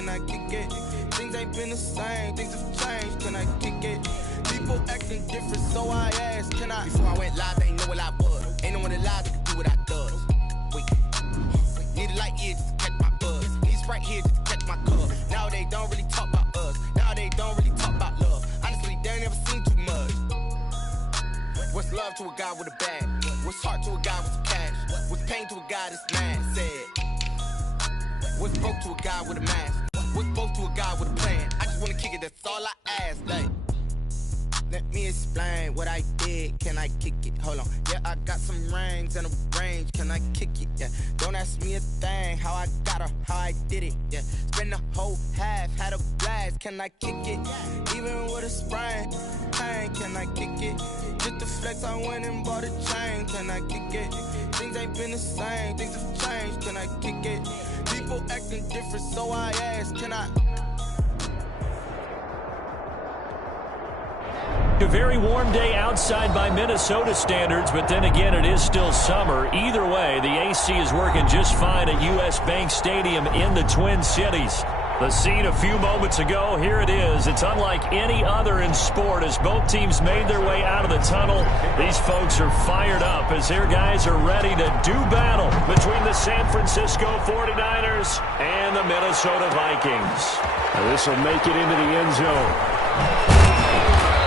can I kick it? Things ain't been the same, things have changed, can I kick it? People acting different, so I asked, can I? Before I went live, they ain't know what I was. Ain't no one alive that can do what I does. Wait, need a light here just to catch my buzz. Need a Sprite here just to catch my cup. Now they don't really talk about us. Now they don't really talk about love. Honestly, they ain't never seen too much. What's love to a guy with a bag? What's heart to a guy with some cash? What's pain to a guy that's mad? Said. What's broke to a guy with a mask? What's both to a guy with a plan? I just wanna kick it, that's all I ask. Like, let me explain what I did. Can I kick it? Hold on. Yeah, I got some rings and a range. Can I kick it? Yeah. Don't ask me a thing. How I got her, how I did it. Yeah. Spend the whole half, had a blast. Can I kick it? Even with a sprain. Pain, can I kick it? Just the flex, I went and bought a chain. Can I kick it? Things ain't been the same. Things have changed. Can I kick it? People acting different, so I ask, can I? A very warm day outside by Minnesota standards, but then again, it is still summer. Either way, the AC is working just fine at U.S. Bank Stadium in the Twin Cities. The scene a few moments ago, here it is. It's unlike any other in sport as both teams made their way out of the tunnel. These folks are fired up as their guys are ready to do battle between the San Francisco 49ers and the Minnesota Vikings. Now this will make it into the end zone.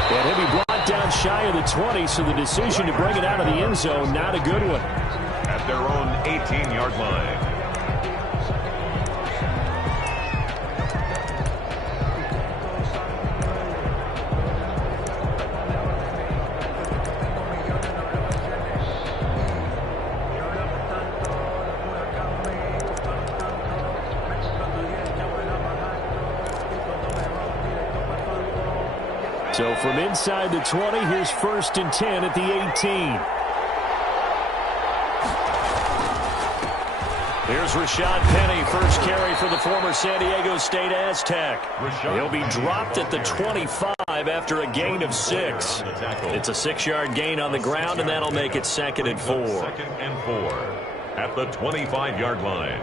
And he'll be brought down shy of the 20, so the decision to bring it out of the end zone, not a good one. At their own 18-yard line. So from inside the 20, here's 1st and 10 at the 18. Here's Rashad Penny, first carry for the former San Diego State Aztec. He'll be dropped at the 25 after a gain of 6. It's a 6-yard gain on the ground, and that'll make it 2nd and 4. 2nd and 4 at the 25-yard line.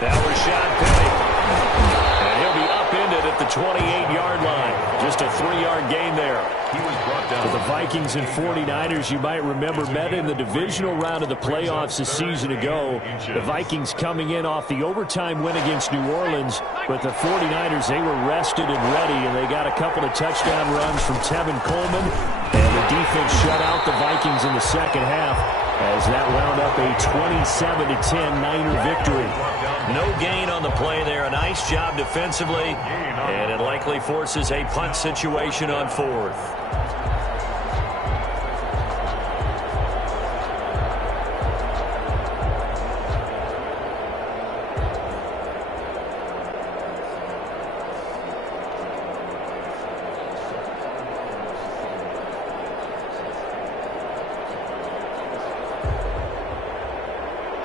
Now Rashad Penny. And he'll be upended at the 28-yard line. Just a 3-yard gain there. He was brought down. For the Vikings and 49ers, you might remember, met in the divisional round of the playoffs a season ago. The Vikings coming in off the overtime win against New Orleans, but the 49ers, they were rested and ready, and they got a couple of touchdown runs from Tevin Coleman, and the defense shut out the Vikings in the second half as that wound up a 27-10 Niner victory. No gain on the play there. A nice job defensively, and it likely forces a punt situation on 4th.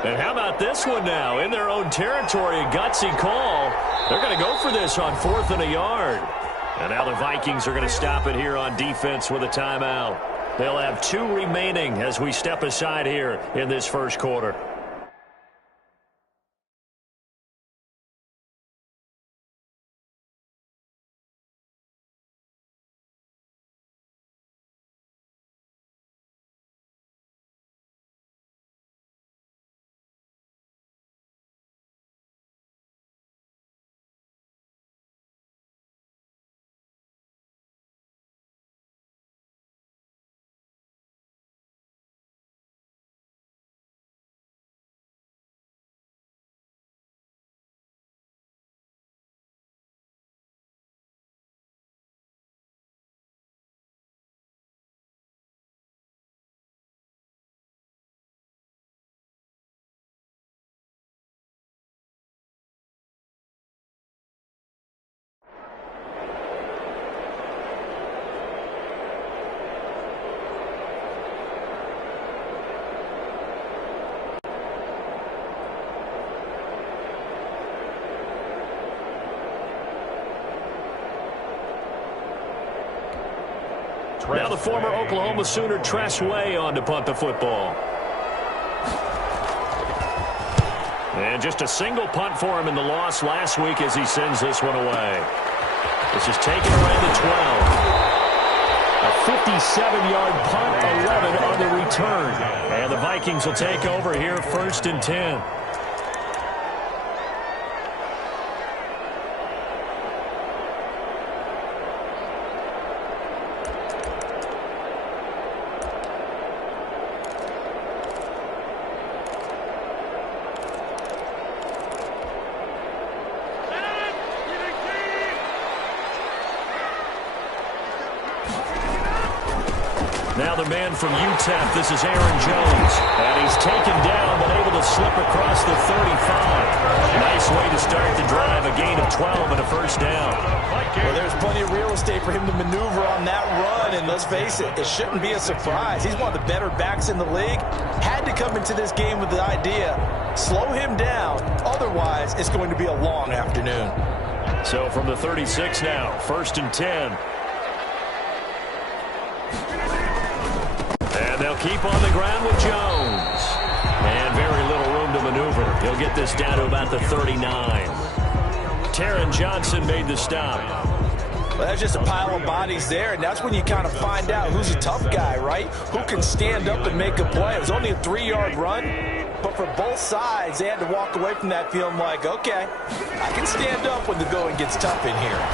And how about this one now? In their own territory, a gutsy call. They're going to go for this on 4th and a yard. And now the Vikings are going to stop it here on defense with a timeout. They'll have 2 remaining as we step aside here in this first quarter. Now the former Oklahoma Sooner Tress Way on to punt the football. And just a single punt for him in the loss last week as he sends this one away. This is taken around the 12. A 57-yard punt, 11 on the return. And the Vikings will take over here, 1st and 10. Now the man from UTEP, this is Aaron Jones. And he's taken down, but able to slip across the 35. Nice way to start the drive, a gain of 12 and a first down. Well, there's plenty of real estate for him to maneuver on that run, and let's face it, it shouldn't be a surprise. He's one of the better backs in the league. Had to come into this game with the idea, slow him down, otherwise it's going to be a long afternoon. So from the 36 now, 1st and 10. And they'll keep on the ground with Jones. And very little room to maneuver. He'll get this down to about the 39. Taron Johnson made the stop. Well, that's just a pile of bodies there, and that's when you kind of find out who's a tough guy, right? Who can stand up and make a play. It was only a 3-yard run, but for both sides, they had to walk away from that feeling like, okay, I can stand up when the going gets tough in here.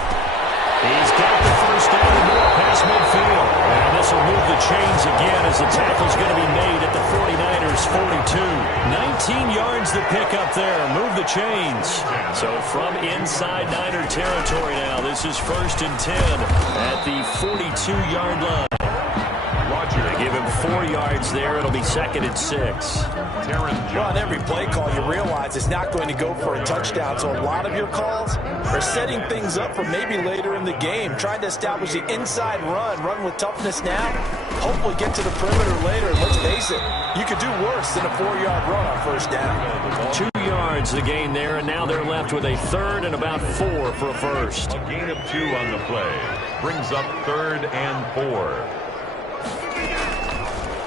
He's got the first down and more past midfield. And this will move the chains again as the tackle's going to be made at the 49ers' 42. 19 yards to pick up there. Move the chains. So from inside Niner territory now, this is 1st and 10 at the 42-yard line. They give him 4 yards there. It'll be 2nd and 6. Well, on every play call, you realize it's not going to go for a touchdown. So a lot of your calls are setting things up for maybe later in the game, trying to establish the inside run with toughness now, hopefully get to the perimeter later. And let's face it, you could do worse than a 4-yard run on first down. 2 yards the gain there, and now they're left with a 3rd and about 4 for a first. A gain of 2 on the play. Brings up 3rd and 4.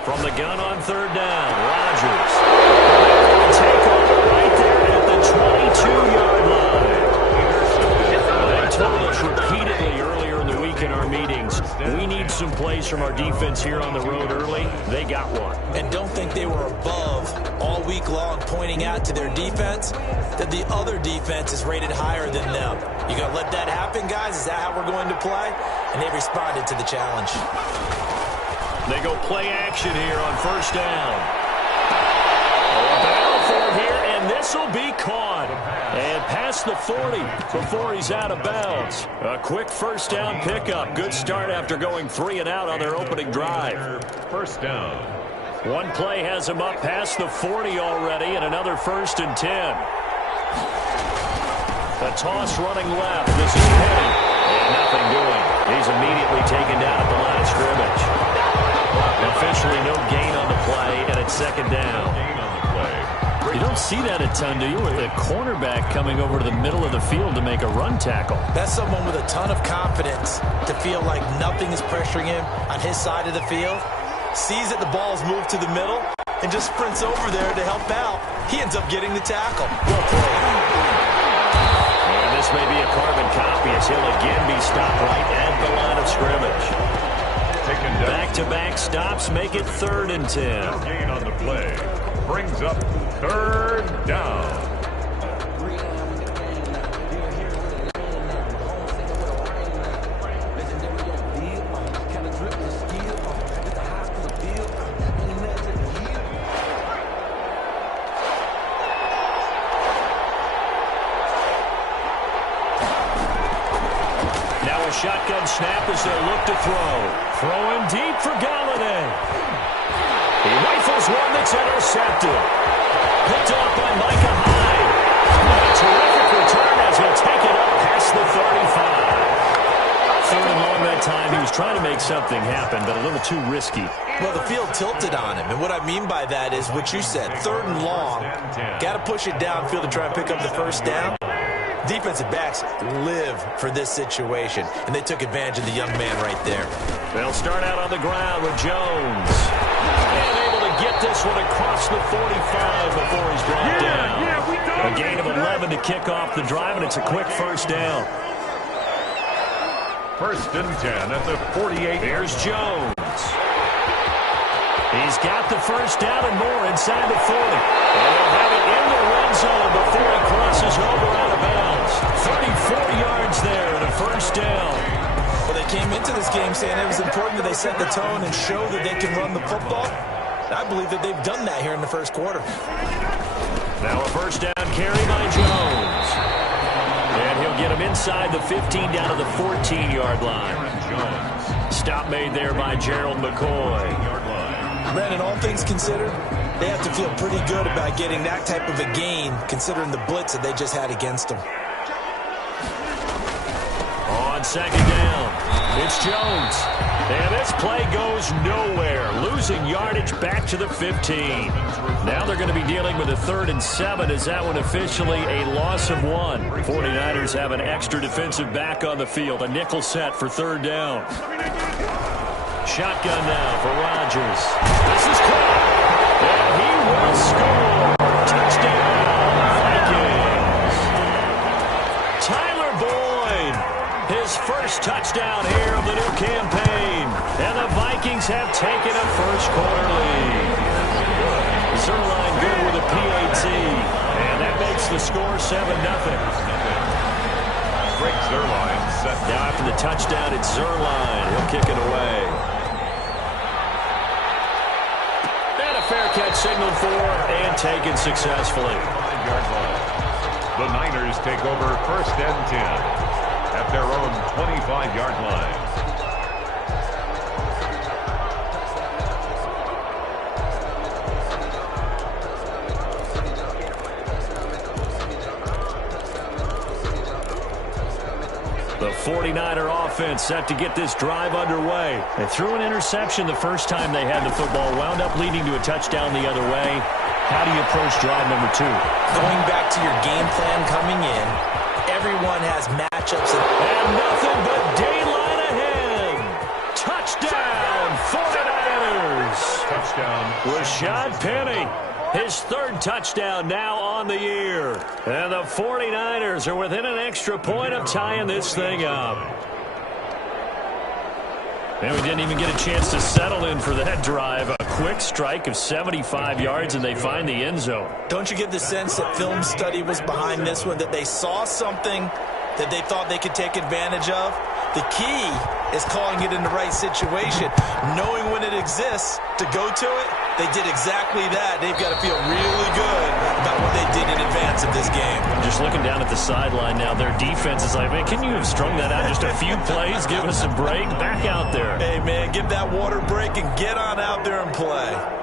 From the gun on 3rd down, Rodgers. Take over right there at the 22-yard line. They told us repeatedly earlier in the week in our meetings, we need some plays from our defense here on the road early. They got one. And don't think they were above all week long pointing out to their defense that the other defense is rated higher than them. You going to let that happen, guys? Is that how we're going to play? And they responded to the challenge. They go play action here on 1st down. A battle for it here, and this will be caught. And past the 40 before he's out of bounds. A quick 1st down pickup. Good start after going 3 and out on their opening drive. 1st down. One play has him up past the 40 already, and another 1st and 10. The toss running left. This is Penny. And nothing doing. He's immediately taken down at the line of scrimmage. Officially no gain on the play, and it's 2nd down. You don't see that a ton, do you, with the cornerback coming over to the middle of the field to make a run tackle? That's someone with a ton of confidence to feel like nothing is pressuring him on his side of the field. Sees that the ball is moved to the middle and just sprints over there to help out. He ends up getting the tackle. Well played. And this may be a carbon copy as he'll again be stopped right at the line of scrimmage. Back-to-back stops make it 3rd and 10. No gain on the play. Brings up 3rd down. Shotgun snap as they look to throw. Throwing deep for Galladay. He rifles one that's intercepted. Picked up by Micah Hyde. A terrific return as he'll take it up past the 35. 3rd and long that time. He was trying to make something happen, but a little too risky. Well, the field tilted on him, and what I mean by that is what you said. 3rd and long. Got to push it downfield to try and pick up the 1st down. Defensive backs live for this situation, and they took advantage of the young man right there. They'll start out on the ground with Jones. And able to get this one across the 45 before he's brought down. A gain of 11 to kick off the drive, and it's a quick first down. 1st and 10 at the 48. Here's Jones. He's got the first down and more inside the 40. And they'll have it in the red zone before he crosses over out of bounds. 34 yards there and a first down. Well, they came into this game saying it was important that they set the tone and show that they can run the football. I believe that they've done that here in the first quarter. Now a first down carry by Jones. And he'll get him inside the 15 down to the 14-yard line. Stop made there by Gerald McCoy. Brandon, all things considered, they have to feel pretty good about getting that type of a gain, considering the blitz that they just had against them. On second down, it's Jones. And this play goes nowhere. Losing yardage back to the 15. Now they're going to be dealing with a 3rd and 7. Is that one officially a loss of 1? 49ers have an extra defensive back on the field. A nickel set for 3rd down. Shotgun now for Rodgers. This is caught. And he will score. Touchdown, Vikings. Tyler Boyd, his first touchdown here of the new campaign. And the Vikings have taken a first quarter lead. Zerline good with a PAT. And that makes the score 7-0. Greg Zerline set. Now after the touchdown, it's Zerline. He'll kick it away. Fair catch signaled for and taken successfully. 5-yard line. The Niners take over 1st and 10 at their own 25-yard line. The 49er offense set to get this drive underway. They threw an interception the first time they had the football, wound up leading to a touchdown the other way. How do you approach drive number 2? Going back to your game plan coming in, everyone has matchups. And nothing but daylight ahead. Touchdown, 49ers. Touchdown. Rashad Penny. His 3rd touchdown now on the year. And the 49ers are within an extra point of tying this thing up. And we didn't even get a chance to settle in for that drive. A quick strike of 75 yards, and they find the end zone. Don't you get the sense that film study was behind this one, that they saw something that they thought they could take advantage of? The key is calling it in the right situation, knowing when it exists to go to it. They did exactly that. They've got to feel really good about what they did in advance of this game. Just looking down at the sideline now, their defense is like, man, can you have strung that out just a few plays? Give us a break. Back out there. Hey, man, give that water break and get on out there and play.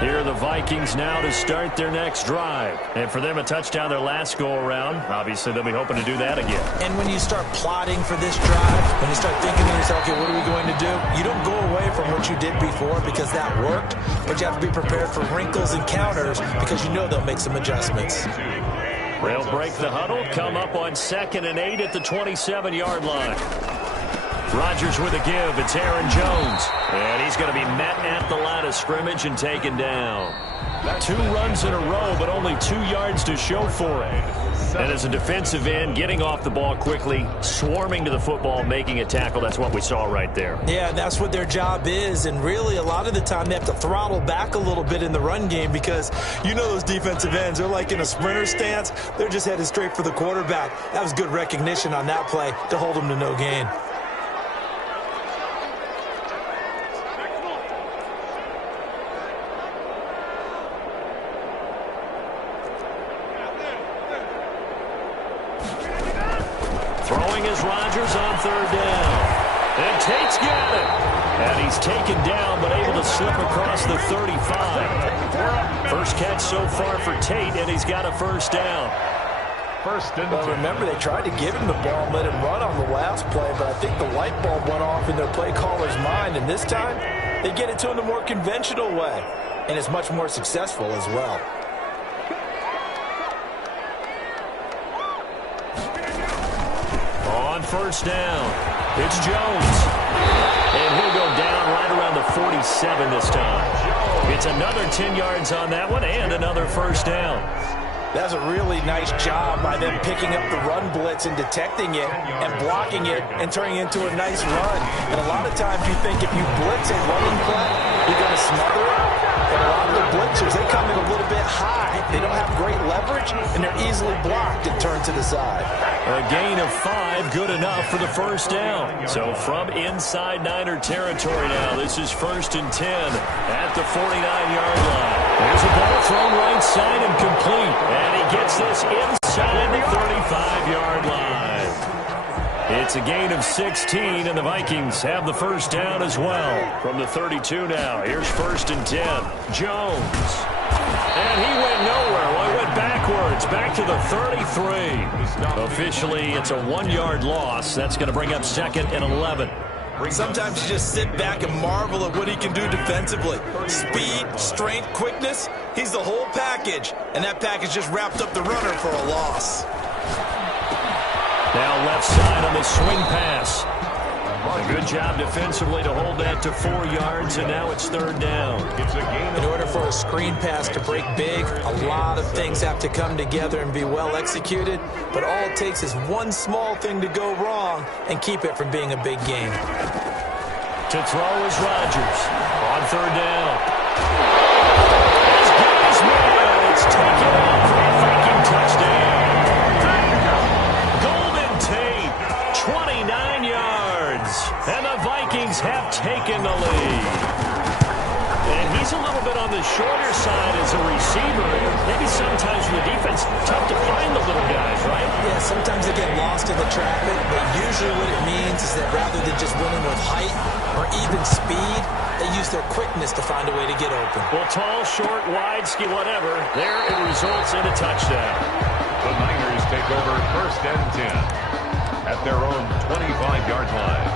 Here are the Vikings now to start their next drive. And for them, a touchdown their last go-around. Obviously, they'll be hoping to do that again. And when you start plotting for this drive, when you start thinking to yourself, okay, what are we going to do? You don't go away from what you did before because that worked, but you have to be prepared for wrinkles and counters because you know they'll make some adjustments. They'll break the huddle, come up on 2nd and 8 at the 27-yard line. Rodgers with a give. It's Aaron Jones. And he's going to be met at the line of scrimmage and taken down. 2 runs in a row, but only 2 yards to show for it. And as a defensive end, getting off the ball quickly, swarming to the football, making a tackle, that's what we saw right there. Yeah, that's what their job is. And really, a lot of the time, they have to throttle back a little bit in the run game because you know those defensive ends, they're like in a sprinter stance. They're just headed straight for the quarterback. That was good recognition on that play to hold them to no gain. Throwing is Rodgers on 3rd down. And Tate's got it. And he's taken down, but able to slip across the 35. First catch so far for Tate, and he's got a first down. Well, remember, they tried to give him the ball and let him run on the last play, but I think the light bulb went off in their play caller's mind, and this time, they get it to him the more conventional way, and it's much more successful as well. first down. It's Jones. And he'll go down right around the 47 this time. It's another 10 yards on that one and another first down. That's a really nice job by them picking up the run blitz and detecting it and blocking it and turning it into a nice run. And a lot of times you think if you blitz a running play, you're going to smother it. But a lot of the blitzers, they come in a little bit high. They don't have great leverage, and they're easily blocked and turned to the side. A gain of 5, good enough for the first down. So from inside Niner territory now, this is 1st and 10 at the 49-yard line. There's a ball thrown right side and complete. And he gets this inside the 35-yard line. It's a gain of 16, and the Vikings have the first down as well. From the 32 now, here's 1st and 10. Jones. And he went nowhere. Well, he went backwards, back to the 33. Officially, it's a 1-yard loss. That's going to bring up 2nd and 11. Sometimes you just sit back and marvel at what he can do defensively. Speed, strength, quickness, he's the whole package. And that package just wrapped up the runner for a loss. Now left side on the swing pass. A good job defensively to hold that to 4 yards, and now it's 3rd down. In order for a screen pass to break big, a lot of things have to come together and be well executed, but all it takes is one small thing to go wrong and keep it from being a big game. To throw is Rodgers on 3rd down. As good as man, it's taken out for a Viking touchdown. Golden Tate, 29 yards, and the Vikings have taken the lead. And he's a little bit on the shorter side as a receiver. Maybe sometimes for the defense, tough to find the little guys, right? Yeah, sometimes they get lost in the traffic, but usually what it means is that rather than just winning with height or even speed, they use their quickness to find a way to get open. Well, tall, short, wide, ski, whatever, there it results in a touchdown. The Niners take over 1st and 10 at their own 25-yard line.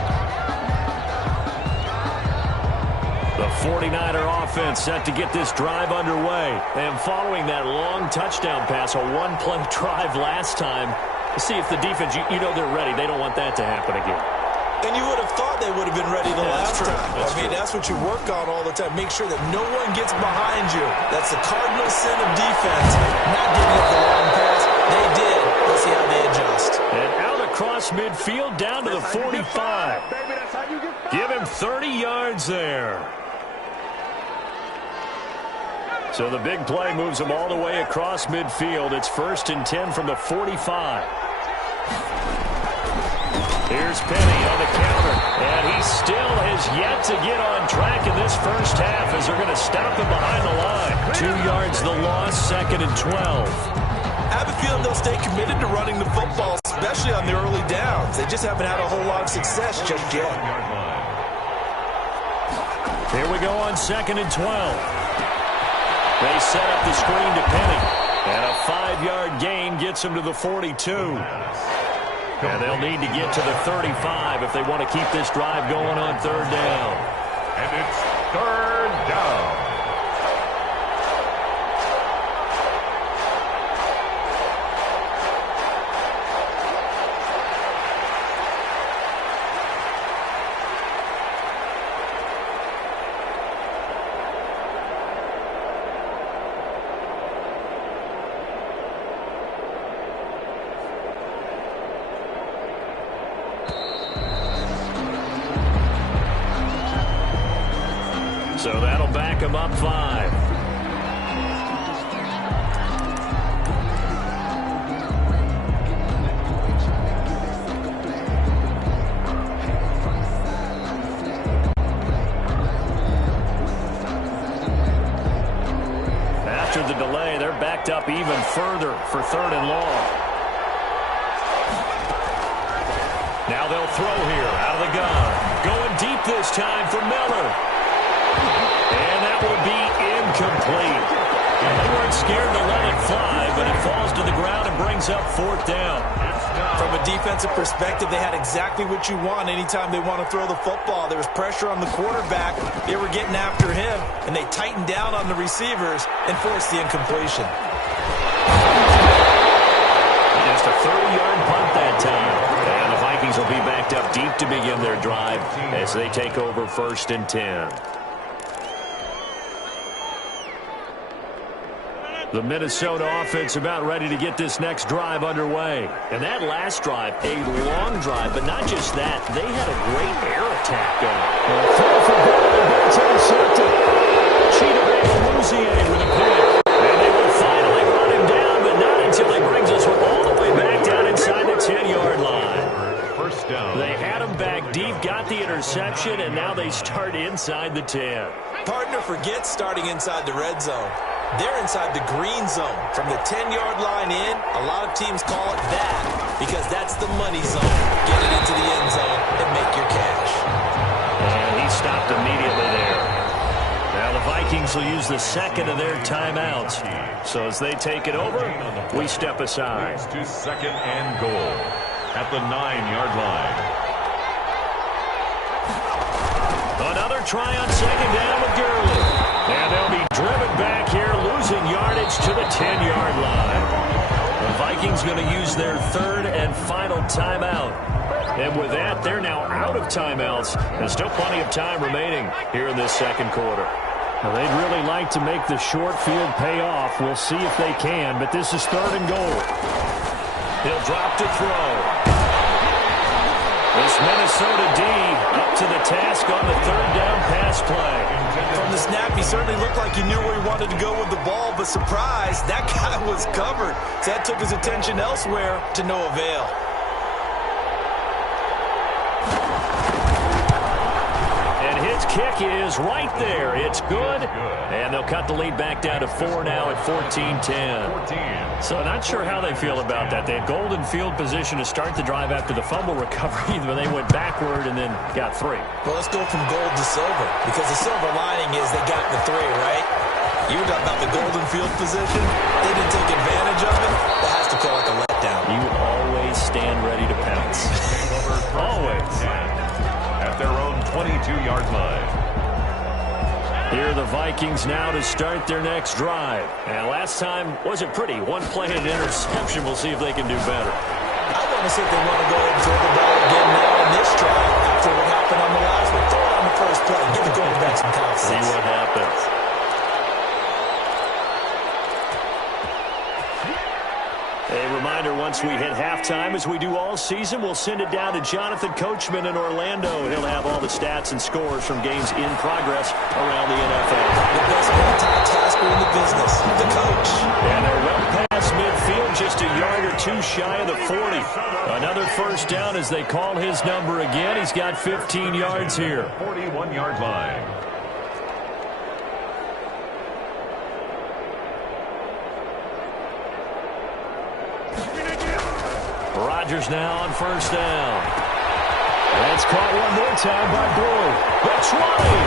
The 49er offense set to get this drive underway. And following that long touchdown pass, a one-play drive last time, see if the defense, you know they're ready. They don't want that to happen again. And you would have thought they would have been ready the last time. That's what you work on all the time. Make sure that no one gets behind you. That's the cardinal sin of defense, not giving up the long pass. They did. Let's see how they adjust. And out across midfield down to the 45. Give him 30 yards there. So the big play moves them all the way across midfield. It's 1st and 10 from the 45. Here's Penny on the counter, and he still has yet to get on track in this first half as they're going to stop him behind the line. 2 yards the loss, 2nd and 12. I have a feeling they'll stay committed to running the football, especially on the early downs. They just haven't had a whole lot of success just yet. Here we go on 2nd and 12. They set up the screen to Penny, and a 5-yard gain gets him to the 42. And they'll need to get to the 35 if they want to keep this drive going on 3rd down. And it's 3rd down. So that'll back him up 5. After the delay, they're backed up even further for 3rd and long. Now they'll throw here out of the gun. Going deep this time for Miller. And that would be incomplete. They weren't scared to let it fly, but it falls to the ground and brings up 4th down. From a defensive perspective, they had exactly what you want anytime they want to throw the football. There was pressure on the quarterback. They were getting after him, and they tightened down on the receivers and forced the incompletion. Just a 30-yard punt that time. And the Vikings will be backed up deep to begin their drive as they take over 1st and 10. The Minnesota offense about ready to get this next drive underway. And that last drive, a long drive, but not just that. They had a great air attack going. Throw for goal, that's intercepted. Cheetah Bay Louisiana with a pick. And they will finally run him down, but not until he brings us all the way back down inside the 10-yard line. First down. They had him back deep, got the interception, and now they start inside the 10. Partner forgets starting inside the red zone. They're inside the green zone. From the 10-yard line in, a lot of teams call it that because that's the money zone. Get it into the end zone and make your cash. And he stopped immediately there. Now the Vikings will use the second of their timeouts. So as they take it over, we step aside. To 2nd and goal at the 9-yard line. Another try on 2nd down with Gurley. And they'll be driven back here, losing yardage to the 10-yard line. The Vikings going to use their 3rd and final timeout. And with that, they're now out of timeouts. There's still plenty of time remaining here in this 2nd quarter. Now, they'd really like to make the short field pay off. We'll see if they can, but this is 3rd and goal. He'll drop to throw. This Minnesota D up to the task on the 3rd down pass play. From the snap, he certainly looked like he knew where he wanted to go with the ball, but surprise, that guy was covered. So that took his attention elsewhere to no avail. And his kick is right there. It's good. And they'll cut the lead back down to 4 now at 14-10. So not sure how they feel about that. They had golden field position to start the drive after the fumble recovery, but they went backward and then got 3. Well, let's go from gold to silver, because the silver lining is they got the 3, right? You were talking about the golden field position. They didn't take advantage of it. That has to feel like a letdown. You always stand ready to pounce. Always. At their own 22-yard line. Here are the Vikings now to start their next drive. And last time wasn't pretty. One play and interception. We'll see if they can do better. I want to see if they want to go ahead and throw the ball again now in this drive after what happened on the last one. Throw it on the first play. Give the quarterback some confidence. See what happens. A reminder, once we hit halftime, as we do all season, we'll send it down to Jonathan Coachman in Orlando. He'll have all the stats and scores from games in progress around the NFL. The best multitasker in the business, the coach. And they're well past midfield, just a yard or 2 shy of the 40. Another first down as they call his number again. He's got 15 yards here. 41-yard line. Rodgers now on first down. That's caught one more time by Blue. That's right.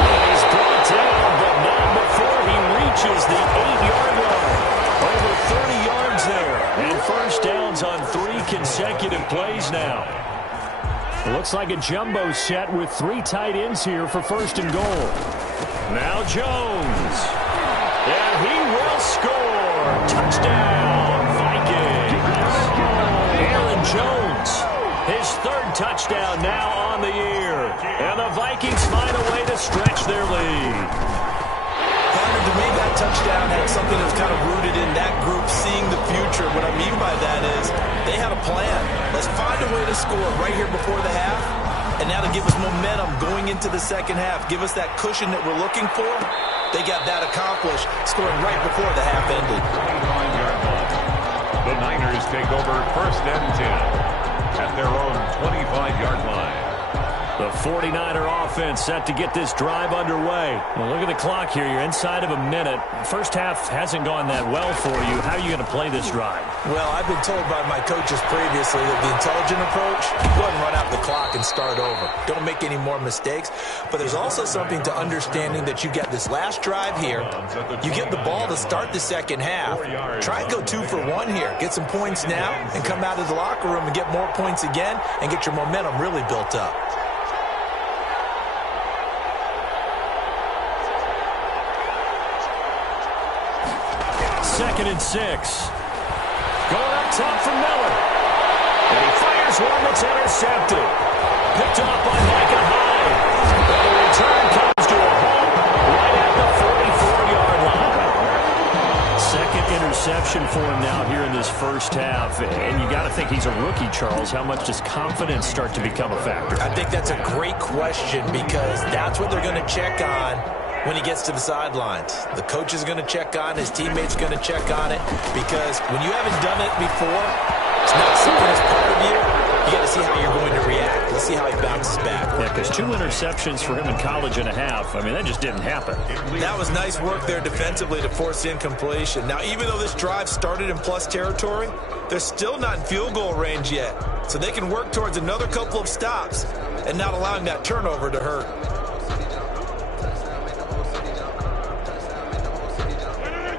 He's brought down, but not before he reaches the 8-yard line. Over 30 yards there. And first downs on 3 consecutive plays now. It looks like a jumbo set with 3 tight ends here for 1st and goal. Now Jones. And he will score. Touchdown, Vikings. Aaron Jones, his 3rd touchdown now on the year. And the Vikings find a way to stretch their lead. To me, that touchdown had something that was kind of rooted in that group seeing the future. What I mean by that is they had a plan. Let's find a way to score right here before the half, and that'll give us momentum going into the 2nd half, give us that cushion that we're looking for. They got that accomplished, scoring right before the half ended. The Niners take over 1st and 10 at their own 25-yard line. The 49er offense set to get this drive underway. Well, look at the clock here. You're inside of a minute. First half hasn't gone that well for you. How are you going to play this drive? Well, I've been told by my coaches previously that the intelligent approach, go ahead and run out the clock and start over. Don't make any more mistakes. But there's also something to understanding that you get this last drive here. You get the ball to start the 2nd half. Try and go 2 for 1 here. Get some points now and come out of the locker room and get more points again and get your momentum really built up. 2nd and 6. Going up top for Miller. And he fires Here's one that's intercepted. Picked off by Micah Hyde. But the return comes to a halt right at the 44-yard line. Second interception for him now here in this first half. And you got to think he's a rookie, Charles. How much does confidence start to become a factor? I think that's a great question because that's what they're going to check on when he gets to the sidelines. The coach is going to check on, his teammates going to check on it, because when you haven't done it before, it's not something that's part of you. You got to see how you're going to react. Let's see how he bounces back. Yeah, because 2 interceptions for him in college and a half, I mean, that just didn't happen. That was nice work there defensively to force the incompletion. Now, even though this drive started in plus territory, they're still not in field goal range yet. So they can work towards another couple of stops and not allowing that turnover to hurt.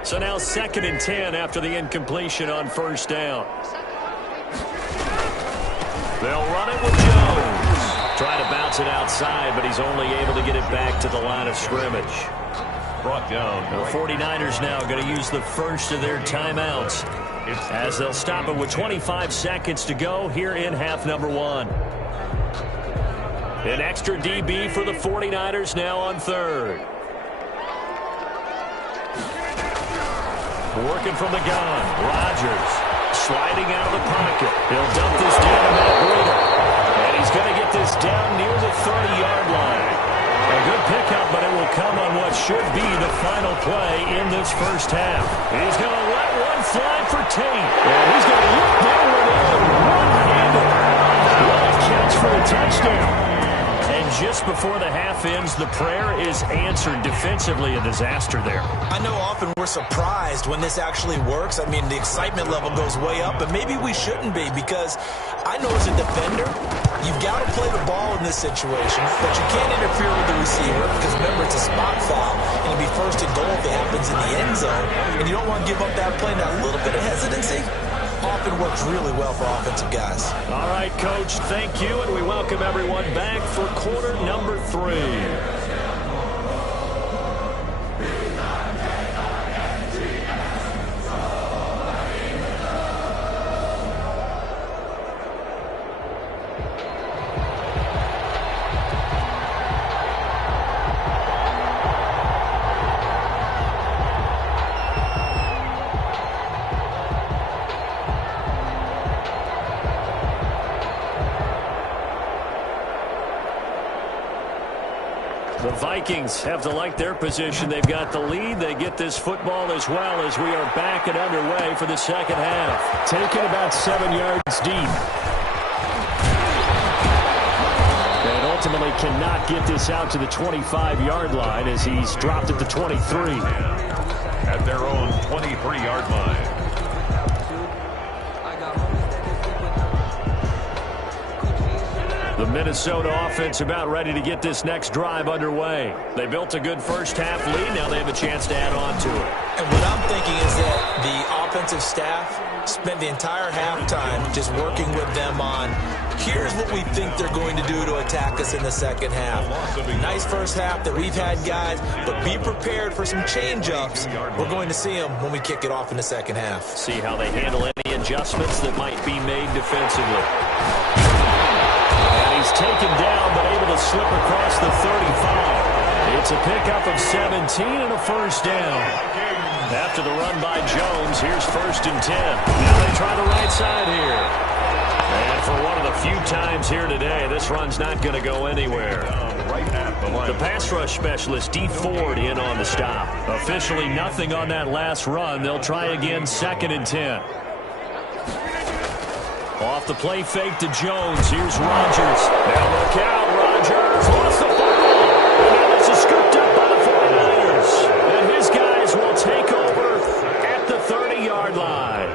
So now 2nd and 10 after the incompletion on first down. They'll run it with Jones. Trying to bounce it outside, but he's only able to get it back to the line of scrimmage. Brought down. The 49ers now going to use the first of their timeouts as they'll stop it with 25 seconds to go here in half number 1. An extra DB for the 49ers now on 3rd. Working from the gun. Rodgers sliding out of the pocket. He'll dump this down to Matt Breida. And he's going to get this down near the 30-yard line. A good pickup, but it will come on what should be the final play in this first half. He's going to let one fly for Tate. And he's going to look that one in one-handed. What a catch for a touchdown. And just before the half ends, the prayer is answered defensively. A disaster there. I know often we're surprised when this actually works. I mean, the excitement level goes way up, but maybe we shouldn't be, because I know as a defender, you've got to play the ball in this situation, but you can't interfere with the receiver because, remember, it's a spot foul, and it'll be first and goal if it happens in the end zone, and you don't want to give up that play. Now, a little bit of hesitancy often works really well for offensive guys. All right, Coach, thank you, and we welcome everyone back for quarter number 3. The Vikings have to like their position. They've got the lead. They get this football as well as we are back and underway for the second half. Taken about 7 yards deep. And ultimately cannot get this out to the 25-yard line as he's dropped at the 23. At their own 23-yard line. The Minnesota offense about ready to get this next drive underway. They built a good first half lead. Now they have a chance to add on to it. And what I'm thinking is that the offensive staff spent the entire halftime just working with them on, here's what we think they're going to do to attack us in the second half. Nice first half that we've had, guys, but be prepared for some change-ups. We're going to see them when we kick it off in the second half. See how they handle any adjustments that might be made defensively. He's taken down, but able to slip across the 35. It's a pickup of 17 and a first down. After the run by Jones, here's 1st and 10. Now they try the right side here. And for one of the few times here today, this run's not going to go anywhere. The pass rush specialist, D. Ford, in on the stop. Officially nothing on that last run. They'll try again 2nd and 10. Off the play fake to Jones. Here's Rodgers. Now look out, Rodgers. Lost the ball. And now this is scooped up by the 49ers. And his guys will take over at the 30-yard line.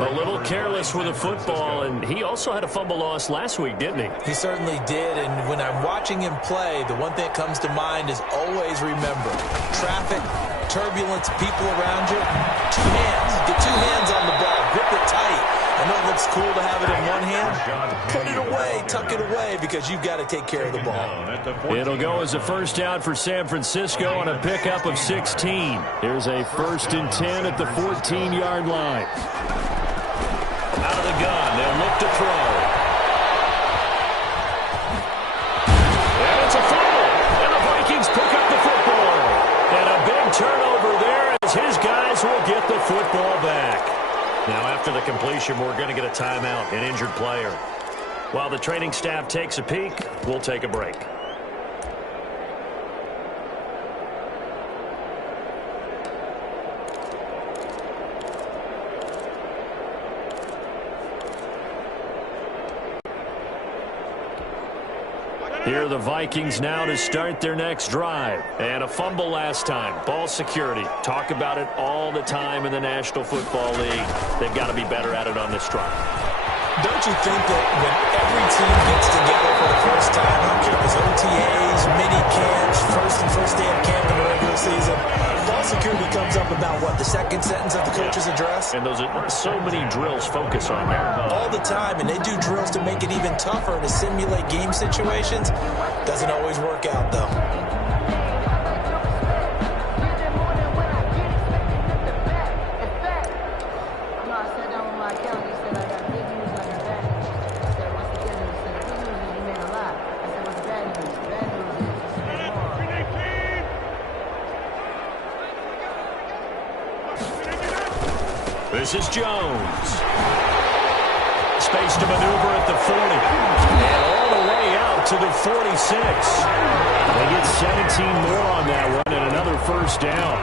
A little careless with the football, and he also had a fumble loss last week, didn't he? He certainly did, and when I'm watching him play, the one thing that comes to mind is always remember, traffic, turbulence, people around you, 2 hands. Get 2 hands on the ball. Grip it tight. I know it looks cool to have it in one hand. Put it away, tuck it away, because you've got to take care of the ball. It'll go as a first down for San Francisco on a pickup of 16. Here's a 1st and 10 at the 14-yard line. Out of the gun, they'll look to throw. after the completion, we're going to get a timeout, an injured player. While the training staff takes a peek, we'll take a break. Here are the Vikings now to start their next drive. And a fumble last time. Ball security. Talk about it all the time in the National Football League. They've got to be better at it on this drive. Don't you think that when every team gets together for the first time, I don't care if it's OTAs, mini camps, first day of camp in the regular season, ball security comes up about what, the second sentence of the coach's address? And those are so many drills focus on that. All the time, and they do drills to make it even tougher to simulate game situations. Doesn't always work out, though. This is Jones. Space to maneuver at the 40. And all the way out to the 46. They get 17 more on that one and another first down.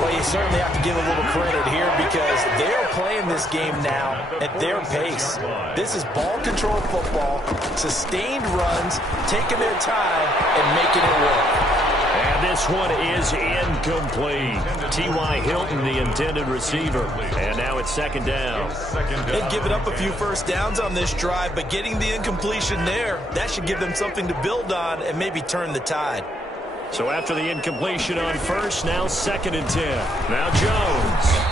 Well, you certainly have to give a little credit here because they're playing this game now at their pace. This is ball control football, sustained runs, taking their time and making it work. And this one is incomplete. T.Y. Hilton, the intended receiver. And now it's second down. They've given up a few first downs on this drive, but getting the incompletion there, that should give them something to build on and maybe turn the tide. So after the incompletion on first, now second and 10. Now Jones.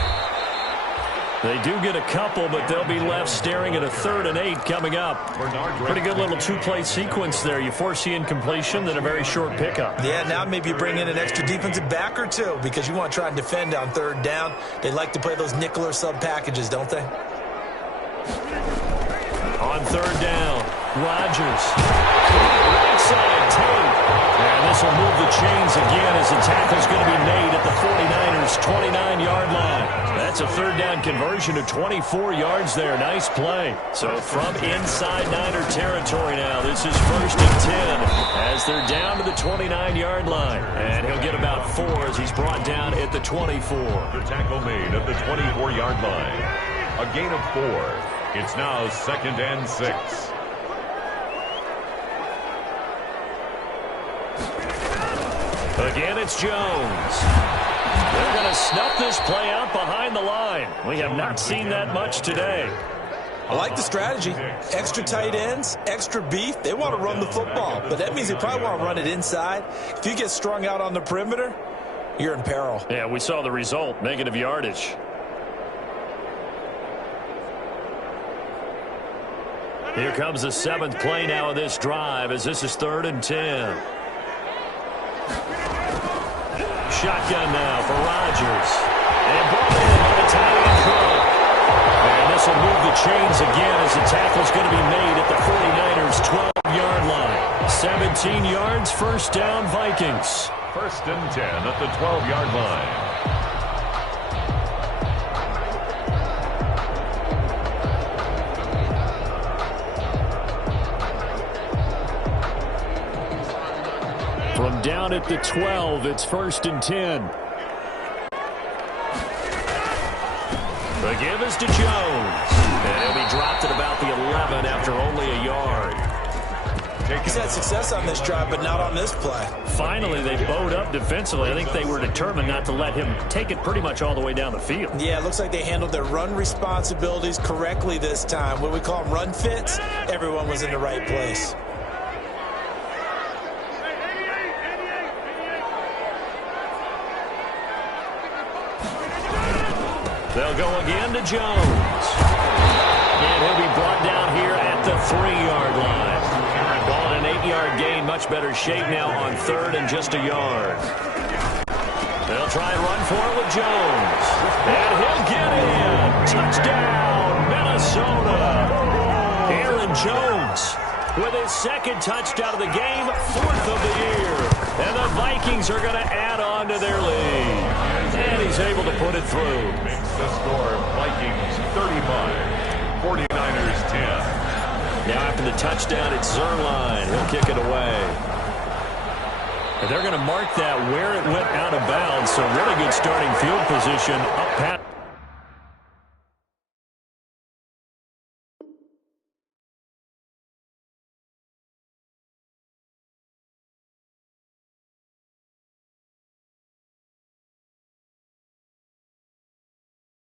They do get a couple, but they'll be left staring at a 3rd and 8 coming up. Pretty good little two-play sequence there. You force the incompletion, then a very short pickup. Yeah, now maybe you bring in an extra defensive back or two because you want to try and defend on 3rd down. They like to play those nickel or sub packages, don't they? On 3rd down, Rodgers. Right side, Tate. And this will move the chains again as the tackle's going to be made at the 49ers' 29-yard line. That's a 3rd down conversion to 24 yards there. Nice play. So from inside Niner territory now, this is 1st and 10 as they're down to the 29-yard line. And he'll get about 4 as he's brought down at the 24. The tackle made at the 24-yard line. A gain of 4. It's now 2nd and 6. Again, it's Jones. They're going to snuff this play out behind the line. We have not seen that much today. I like the strategy. Extra tight ends, extra beef. They want to run the football, but that means they probably want to run it inside. If you get strung out on the perimeter, you're in peril. Yeah, we saw the result, negative yardage. Here comes the 7th play now of this drive as this is 3rd and 10. Shotgun now for Rodgers. And brought in by the tight end throw. And this will move the chains again as the tackle's going to be made at the 49ers' 12-yard line. 17 yards, 1st down, Vikings. 1st and 10 at the 12-yard line. From down at the 12, it's 1st and 10. The give is to Jones. And he'll be dropped at about the 11 after only a yard. He's had success on this drive, but not on this play. Finally, they bowed up defensively. I think they were determined not to let him take it pretty much all the way down the field. Yeah, it looks like they handled their run responsibilities correctly this time. What we call them run fits, everyone was in the right place. They'll go again to Jones. And he'll be brought down here at the 3-yard line. Ball an 8-yard gain, much better shape now on 3rd and just a yard. They'll try and run for it with Jones. And he'll get in. Touchdown, Minnesota. Aaron Jones with his 2nd touchdown of the game, 4th of the year. And the Vikings are going to add on to their lead. And he's able to put it through. Makes the score Vikings 35, 49ers 10. Now after the touchdown, it's Zerline. He'll kick it away. And they're going to mark that where it went out of bounds. So really good starting field position up past.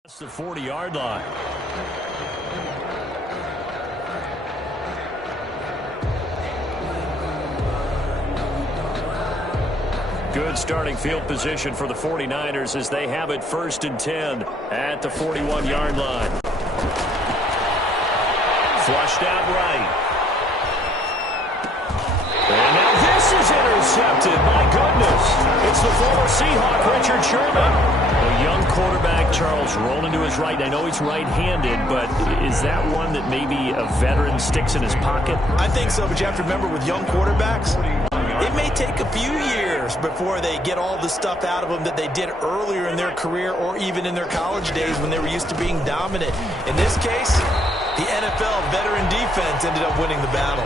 That's the 40-yard line. Good starting field position for the 49ers as they have it 1st and 10 at the 41-yard line. Flushed out right. And now this is intercepted. My goodness. It's the former Seahawk, Richard Sherman. A young quarterback, Charles, rolling to his right. I know he's right-handed, but is that one that maybe a veteran sticks in his pocket? I think so, but you have to remember with young quarterbacks, it may take a few years before they get all the stuff out of them that they did earlier in their career or even in their college days when they were used to being dominant. In this case, the NFL veteran defense ended up winning the battle.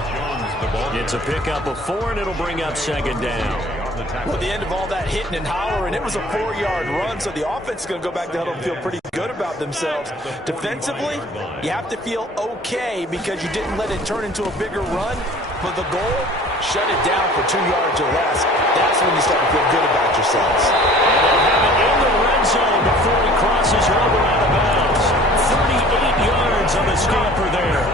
It's a pickup of 4, and it'll bring up 2nd down. Well, at the end of all that hitting and hollering, it was a 4-yard run, so the offense is going to go back to huddle and feel pretty good about themselves. Defensively, you have to feel okay because you didn't let it turn into a bigger run, but the goal, shut it down for 2 yards or less. That's when you start to feel good about yourselves. In the red zone before he crosses over out of bounds. 38 yards on the scamper there.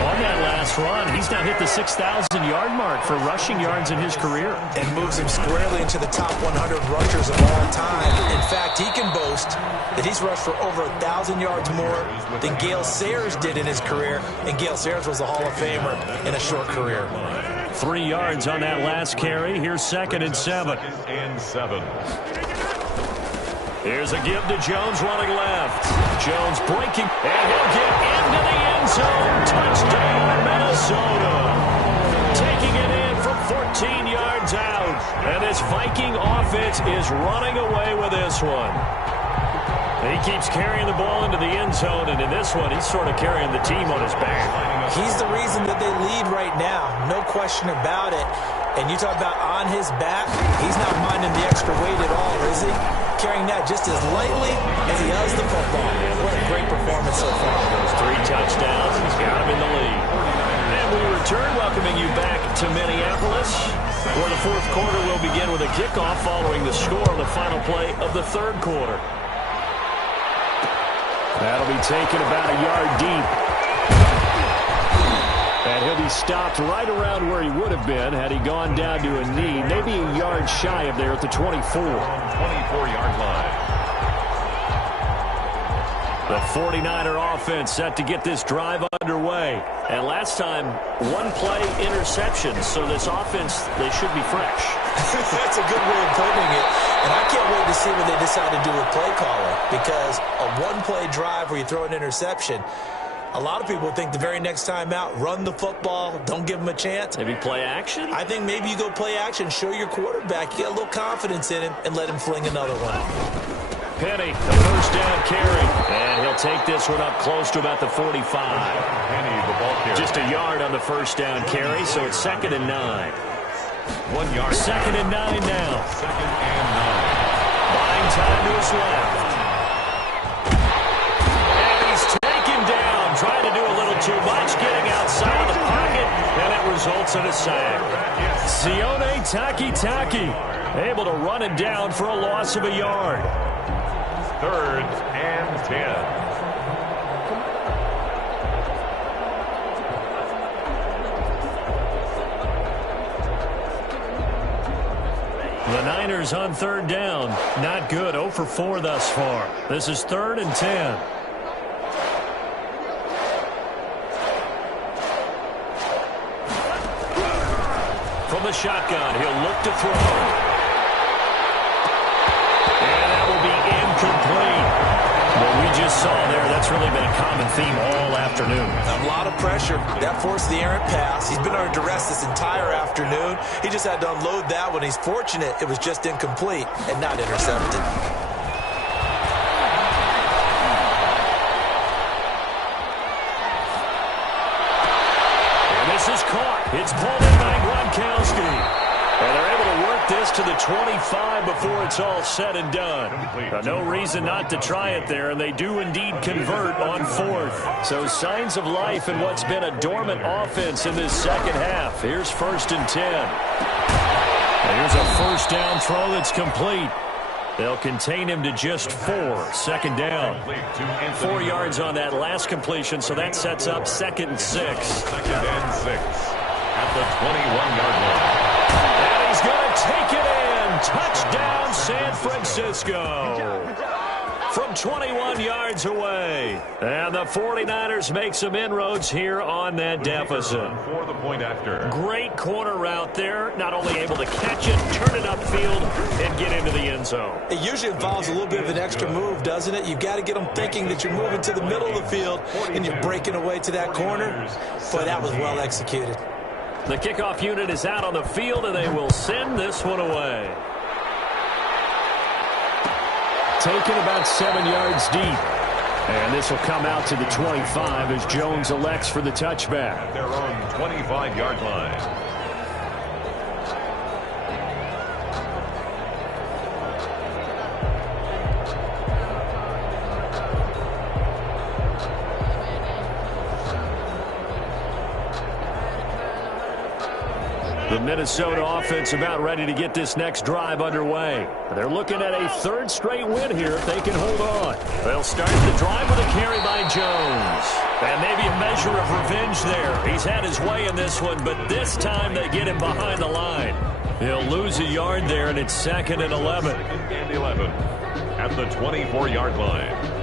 On that last run, he's now hit the 6,000-yard mark for rushing yards in his career. And moves him squarely into the top 100 rushers of all time. In fact, he can boast that he's rushed for over 1,000 yards more than Gale Sayers did in his career. And Gale Sayers was a Hall of Famer in a short career. 3 yards on that last carry. Here's 2nd and 7. Here's a give to Jones running left. Jones breaking, and he'll get into the end zone. Touchdown, Minnesota. Taking it in from 14 yards out. And this Viking offense is running away with this one. He keeps carrying the ball into the end zone, and in this one, he's sort of carrying the team on his back. He's the reason that they lead right now, no question about it. And you talk about on his back, he's not minding the extra weight at all, is he? Carrying that just as lightly as he does the football. What a great performance so far. Those 3 touchdowns, he's got him in the lead. And we return, welcoming you back to Minneapolis, where the 4th quarter will begin with a kickoff following the score on the final play of the 3rd quarter. That'll be taken about a yard deep. And he'll be stopped right around where he would have been had he gone down to a knee, maybe a yard shy of there at the 24. 24-yard line. The 49er offense set to get this drive underway. And last time, 1-play interception, so this offense, they should be fresh. That's a good way of putting it. And I can't wait to see what they decide to do with play calling, because a 1-play drive where you throw an interception, a lot of people think the very next time out, run the football, don't give them a chance. Maybe play action? I think maybe you go play action, show your quarterback, you get a little confidence in him, and let him fling another one. Penny, the 1st down carry. And he'll take this one up close to about the 45. Penny, the ball carrier. Just a yard on the 1st down carry, so it's 2nd and 9. 1 yard. 2nd and 9 now. 2nd and 9. Buying time to his left. And he's taken down, trying to do a little too much, getting outside of the pocket, and it results in a sack. Sione Takitaki able to run it down for a loss of a yard. 3rd and 10. The Niners on 3rd down. Not good. 0 for 4 thus far. This is 3rd and 10. From the shotgun, he'll look to throw. And that will be incomplete. What we just saw there, that's really been a common theme all afternoon. A lot of pressure. That forced the errant pass. He's been under duress this entire afternoon. He just had to unload that one. He's fortunate it was just incomplete and not intercepted. to the 25 before it's all said and done. No reason not to try it there, and they do indeed convert on fourth. So signs of life in what's been a dormant offense in this second half. Here's 1st and 10. And here's a first down throw that's complete. They'll contain him to just 4. 2nd down. 4 yards on that last completion, so that sets up 2nd and 6. 2nd and 6 at the 21-yard line. And he's going to take it in. Touchdown, San Francisco. From 21 yards away. And the 49ers make some inroads here on that deficit. For the point after. Great corner route there. Not only able to catch it, turn it upfield, and get into the end zone. It usually involves a little bit of an extra move, doesn't it? You've got to get them thinking that you're moving to the middle of the field and you're breaking away to that corner. Boy, that was well executed. The kickoff unit is out on the field, and they will send this one away. Taken about 7 yards deep. And this will come out to the 25 as Jones elects for the touchback. At their own 25-yard line. The Minnesota offense about ready to get this next drive underway. They're looking at a 3rd straight win here if they can hold on. They'll start the drive with a carry by Jones. And maybe a measure of revenge there. He's had his way in this one, but this time they get him behind the line. He'll lose a yard there, and it's 2nd and 11. 2nd and 11 at the 24-yard line.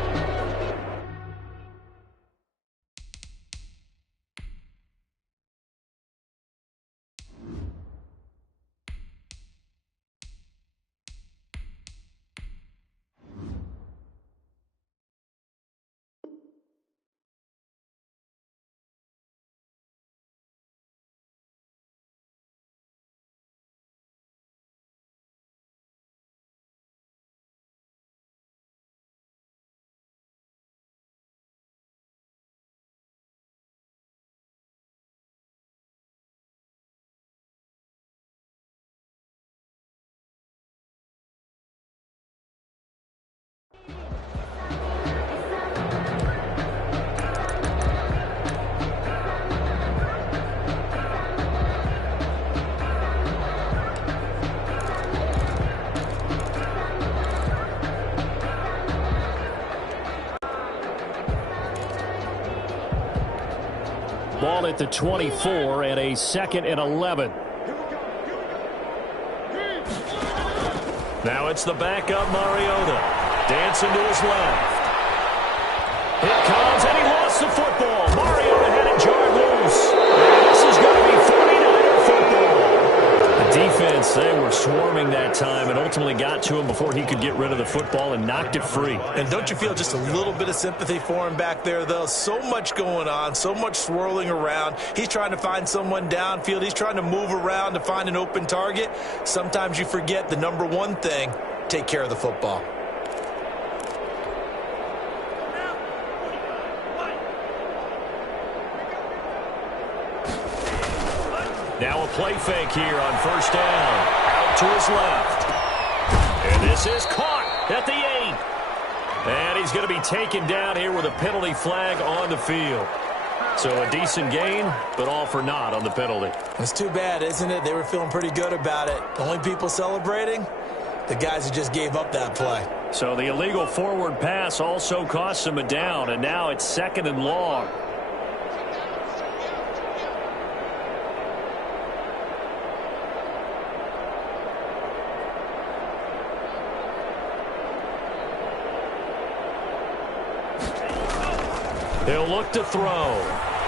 Ball at the 24 and a 2nd and 11. Now it's the backup Mariota. Dancing to his left. It comes, and he lost the football. Mariota had it jarred loose. And this is going to be 49er football. The defense, they were swarming that time and ultimately got to him before he could get rid of the football and knocked it free. And don't you feel just a little bit of sympathy for him back there, though? So much going on, so much swirling around. He's trying to find someone downfield. He's trying to move around to find an open target. Sometimes you forget the number one thing, take care of the football. Now a play fake here on 1st down. Out to his left. And this is caught at the 8. And he's going to be taken down here with a penalty flag on the field. So a decent gain, but all for naught on the penalty. It's too bad, isn't it? They were feeling pretty good about it. The only people celebrating, the guys who just gave up that play. So the illegal forward pass also cost him a down, and now it's 2nd and long. He'll look to throw.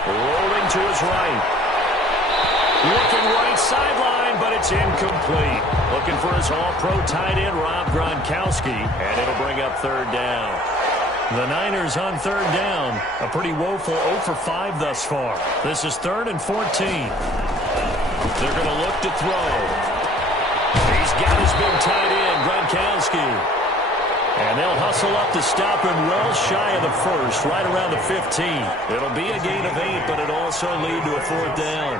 Rolling to his right. Looking right sideline, but it's incomplete. Looking for his all-pro tight end, Rob Gronkowski, and it'll bring up 3rd down. The Niners on 3rd down. A pretty woeful 0 for 5 thus far. This is 3rd and 14. They're going to look to throw. He's got his big tight end, Gronkowski. And they'll hustle up to stop him well shy of the 1st, right around the 15. It'll be a gain of 8, but it'll also lead to a 4th down.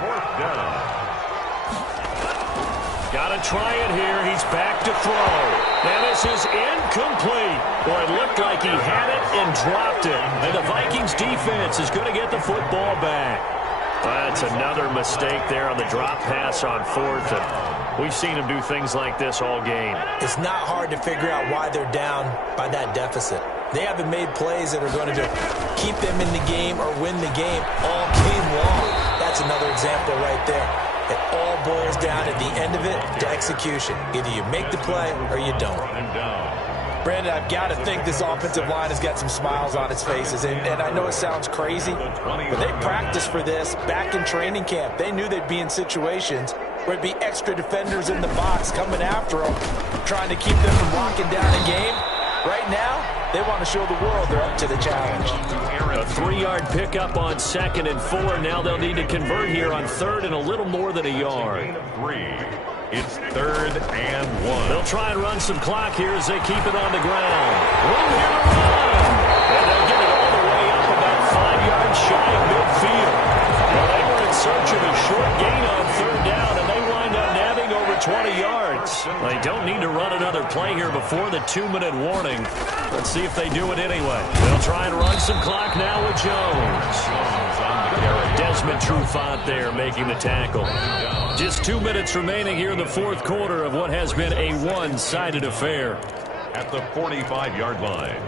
Got Got to try it here. He's back to throw. And this is incomplete. Boy, it looked like he had it and dropped it. And the Vikings defense is going to get the football back. That's another mistake there on the drop pass on fourth. And we've seen him do things like this all game. It's not hard to figure out why they're down by that deficit. They haven't made plays that are going to keep them in the game or win the game all game long. That's another example right there. It all boils down at the end of it to execution. Either you make the play or you don't. Brandon, I've got to think this offensive line has got some smiles on its faces. And I know it sounds crazy, but they practiced for this back in training camp. They knew they'd be in situations where it'd be extra defenders in the box coming after them, trying to keep them from locking down a game. Right now, they want to show the world they're up to the challenge. A 3-yard pickup on 2nd and 4. Now they'll need to convert here on 3rd and a little more than a yard. It's 3rd and 1. They'll try and run some clock here as they keep it on the ground. Room here to run. And they'll get it all the way up about 5 yards shy of midfield. Well, they were in search of a short gain on 3rd down, and they wind up nabbing over 20 yards. They don't need to run another play here before the 2-minute warning. Let's see if they do it anyway. They'll try and run some clock now with Jones. Desmond Trufant there making the tackle. Just 2 minutes remaining here in the 4th quarter of what has been a one-sided affair. At the 45-yard line.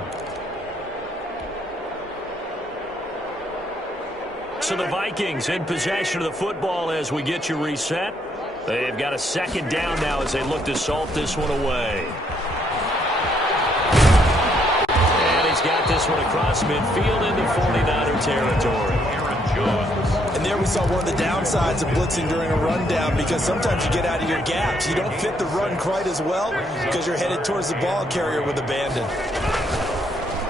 So the Vikings in possession of the football as we get you reset. They've got a 2nd down now as they look to salt this one away. And he's got this one across midfield into 49er territory. And there we saw one of the downsides of blitzing during a rundown, because sometimes you get out of your gaps. You don't fit the run quite as well because you're headed towards the ball carrier with abandon.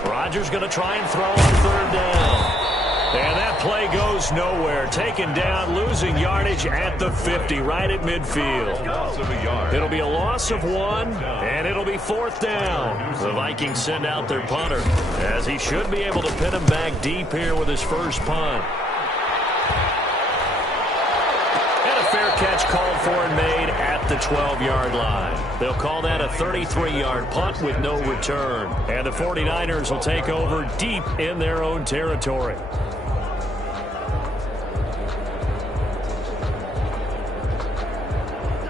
Rodgers going to try and throw on 3rd down. And that play goes nowhere. Taken down, losing yardage at the 50, right at midfield. It'll be a loss of 1, and it'll be 4th down. The Vikings send out their punter, as he should be able to pin him back deep here with his first punt. And a fair catch called for and made at the 12-yard line. They'll call that a 33-yard punt with no return. And the 49ers will take over deep in their own territory.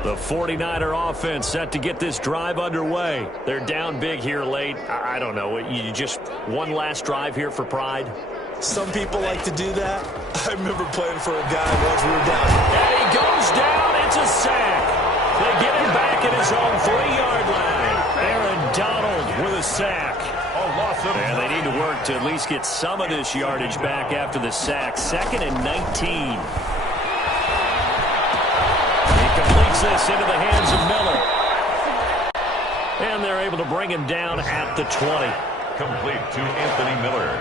The 49er offense set to get this drive underway. They're down big here late. I don't know. You just one last drive here for pride? Some people like to do that. I remember playing for a guy once we were down. And he goes down. It's a sack. They get him back at his own 3-yard line. Aaron Donald with a sack. And they need to work to at least get some of this yardage back after the sack. 2nd and 19. Completes this into the hands of Miller. And they're able to bring him down at the 20. Complete to Anthony Miller.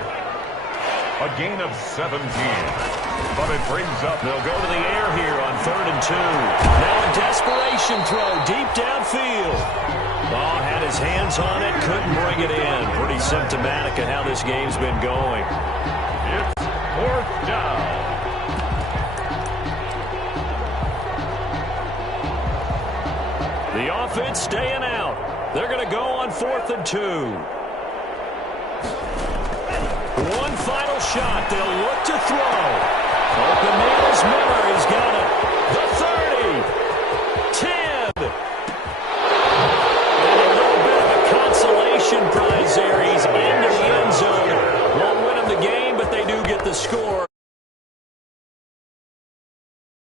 A gain of 17. But it brings up. They'll go to the air here on 3rd and 2. Now a desperation throw deep downfield. Oh, had his hands on it, couldn't bring it in. Pretty symptomatic of how this game's been going. It's 4th down. The offense staying out. They're going to go on 4th and 2. One final shot. They'll look to throw. Open Niels Miller has got